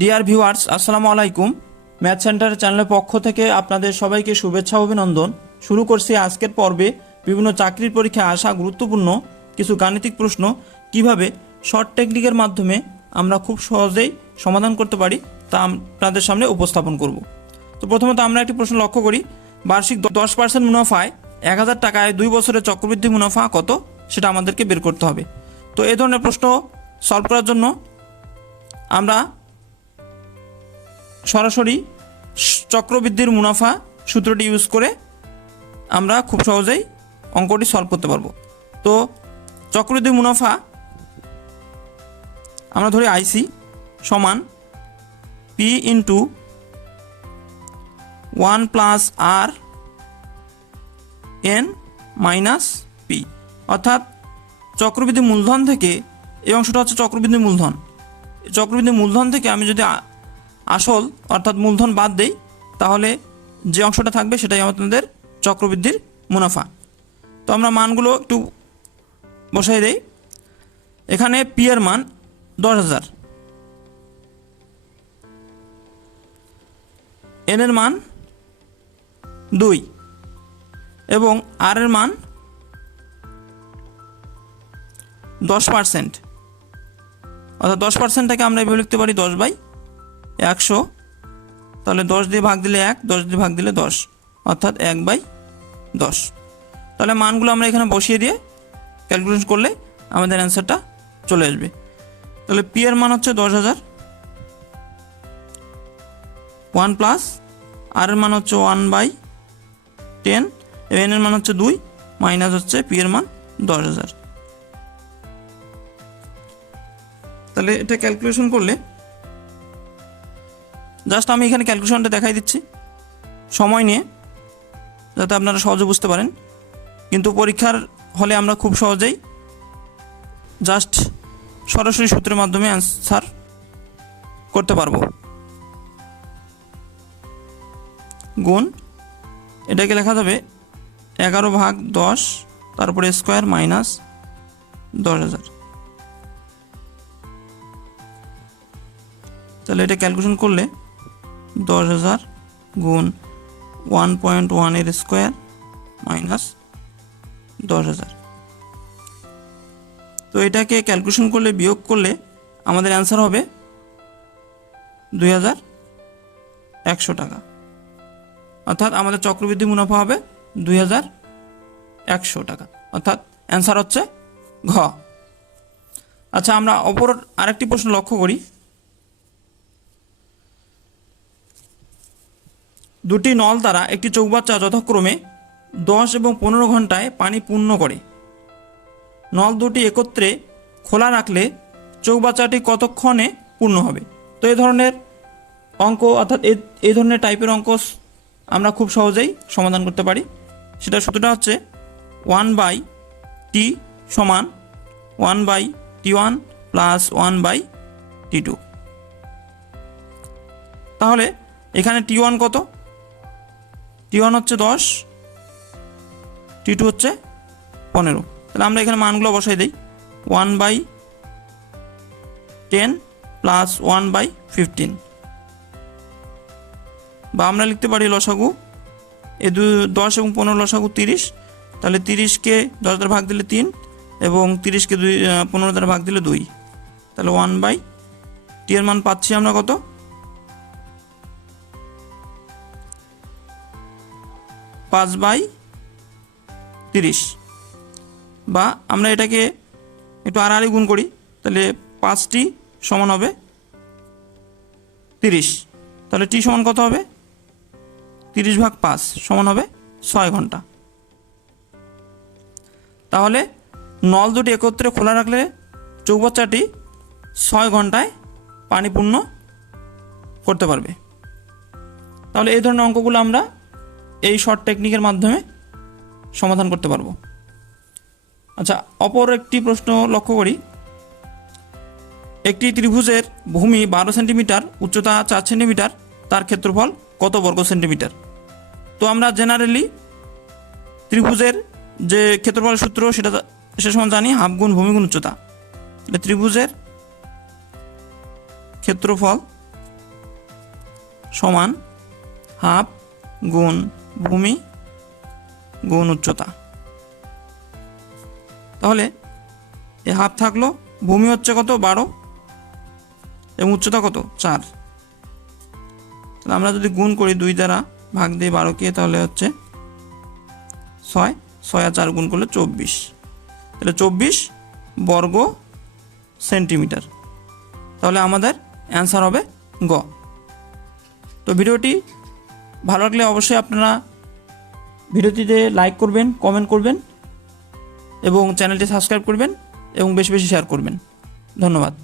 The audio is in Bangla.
ডিয়ার ভিউয়ার্স আসসালামু আলাইকুম। ম্যাথ সেন্টার চ্যানেলের পক্ষ থেকে আপনাদের সবাইকে শুভেচ্ছা অভিনন্দন। শুরু করছি আজকের পর্বে। বিভিন্ন চাকরির পরীক্ষায় আসা গুরুত্বপূর্ণ কিছু গাণিতিক প্রশ্ন। কীভাবে শর্ট টেকনিকের মাধ্যমে আমরা খুব সহজেই সমাধান করতে পারি তা আপনাদের সামনে উপস্থাপন করব। তো প্রথমত আমরা একটি প্রশ্ন লক্ষ্য করি। বার্ষিক দশ পার্সেন্ট মুনাফায় এক হাজার টাকায় দুই বছরের চক্রবৃদ্ধি মুনাফা কত? সেটা আমাদেরকে বের করতে হবে। তো এই ধরনের প্রশ্ন সলভ করার জন্য আমরা সরাসরি চক্রবৃদ্ধির মুনাফা সূত্রটি ইউজ করে আমরা খুব সহজেই অঙ্কটি সলভ করতে পারব। তো চক্রবৃদ্ধি মুনাফা আমরা ধরি I C P into one plus R N minus P অর্থাৎ চক্রবৃদ্ধি মূলধন থেকে, এই অংশটা হচ্ছে চক্রবৃদ্ধি মূলধন। চক্রবৃদ্ধি মূলধন থেকে আমি যদি আসল অর্থাৎ মূলধন বাদ দেই, তাহলে যে অংশটা থাকবে সেটাই আমাদের চক্রবৃদ্ধির মুনাফা। তো আমরা মানগুলো একটু বসাই দেই। এখানে পি এর মান দশ হাজার। এন এর মান দুই এবং আর এর মান দশ পার্সেন্ট অর্থাৎ দশ পার্সেন্টটাকে আমরা এভাবে লিখতে পারি দশ বাই একশো। তাহলে দশ দিয়ে ভাগ দিলে এক, দশ দিয়ে ভাগ দিলে দশ। অর্থাৎ এক বাই দশ। তাহলে মানগুলো আমরা এখানে বসিয়ে দিয়ে ক্যালকুলেশন করলে আমাদের অ্যান্সারটা চলে আসবে। তাহলে পি এর মান হচ্ছে দশ হাজার। ওয়ান প্লাস আর এর মান হচ্ছে ওয়ান বাই টেন এন এর মান হচ্ছে দুই মাইনাস হচ্ছে পি এর মান দশ হাজার। তাহলে এটা ক্যালকুলেশন করলে জাস্ট আমি এখানে ক্যালকুলেশনটা দেখাই দিচ্ছি। সময় নিয়ে, যাতে আপনারা সহজে বুঝতে পারেন। কিন্তু পরীক্ষার হলে আমরা খুব সহজেই জাস্ট সরাসরি সূত্রের মাধ্যমে অ্যান্সার করতে পারব। গুণ, এটাকে লেখা যাবে এগারো ভাগ দশ, তারপরে স্কোয়ার মাইনাস দশ হাজার। তাহলে এটা ক্যালকুলেশন করলে দশ হাজার গুণ ওয়ান পয়েন্ট ওয়ানের স্কোয়ার মাইনাস দশ হাজার। তো এটাকে ক্যালকুলেশন করলে, বিয়োগ করলে আমাদের অ্যান্সার হবে দুই হাজার একশো টাকা। অর্থাৎ আমাদের চক্রবৃদ্ধি মুনাফা হবে দুই হাজার একশো টাকা। অর্থাৎ অ্যান্সার হচ্ছে ঘ। আচ্ছা আমরা অপর আরেকটি প্রশ্ন লক্ষ্য করি। দুটি নল দ্বারা একটি চৌবাচ্চা যথাক্রমে দশ এবং পনেরো ঘন্টায় পানি পূর্ণ করে। নল দুটি একত্রে খোলা রাখলে চৌবাচ্চাটি কতক্ষণে পূর্ণ হবে? তো এই ধরনের অঙ্ক, অর্থাৎ এই ধরনের টাইপের অঙ্ক আমরা খুব সহজেই সমাধান করতে পারি। সেটা সূত্রটা হচ্ছে ওয়ান বাই টি সমান one by T one plus one by T two তাহলে এখানে টি ওয়ান কত? টি ওয়ান হচ্ছে দশ টি টু হচ্ছে পনেরো। তাহলে আমরা এখানে মানগুলো বসাই দিই। One by ten plus one by fifteen বা আমরা লিখতে পারি লসাগু, এ দু, দশ এবং পনেরো লসাগু তিরিশ। তাহলে তিরিশকে দশ দ্বারা ভাগ দিলে তিন এবং তিরিশকে দুই পনেরো দ্বারা ভাগ দিলে দুই। তাহলে ওয়ান বাই টি এর মান পাচ্ছি আমরা কত? পাঁচ বাই তিরিশ। বা আমরা এটাকে একটু আড়াআড়ি গুণ করি, তাহলে পাঁচটি সমান হবে তিরিশ। তাহলে টি সমান কত হবে? তিরিশ ভাগ পাঁচ সমান হবে ছয় ঘণ্টা। তাহলে নল দুটি একত্রে খোলা রাখলে চৌবাচ্চাটি ছয় ঘন্টায় পানি পূর্ণ করতে পারবে। তাহলে এই ধরনের অঙ্কগুলো আমরা এই শর্ট টেকনিকের মাধ্যমে সমাধান করতে পারব। আচ্ছা অপর একটি প্রশ্ন লক্ষ্য করি। একটি ত্রিভুজের ভূমি বারো সেন্টিমিটার, উচ্চতা চার সেন্টিমিটার, তার ক্ষেত্রফল কত বর্গ সেন্টিমিটার? তো আমরা জেনারেলি ত্রিভুজের যে ক্ষেত্রফল সূত্র, সেটা সে সময় জানি, হাফ গুণ ভূমি গুণ উচ্চতা। ত্রিভুজের ক্ষেত্রফল সমান হাফ গুণ ভূমি, গুণ উচ্চতা। তাহলে এ হাফ থাকল, ভূমি হচ্ছে কত? বারো। এবং উচ্চতা কত? চার। তাহলে আমরা যদি গুণ করি দুই দ্বারা ভাগ দিই বারোকে, তাহলে হচ্ছে ছয়। ছয় আর চার গুণ করলে চব্বিশ। তাহলে চব্বিশ বর্গ সেন্টিমিটার। তাহলে আমাদের অ্যান্সার হবে গ। তো ভিডিওটি ভালো লাগলে অবশ্যই আপনারা ভিডিওটিতে লাইক করবেন কমেন্ট করবেন এবং চ্যানেলটি সাবস্ক্রাইব করবেন এবং বেশি বেশি শেয়ার করবেন। ধন্যবাদ।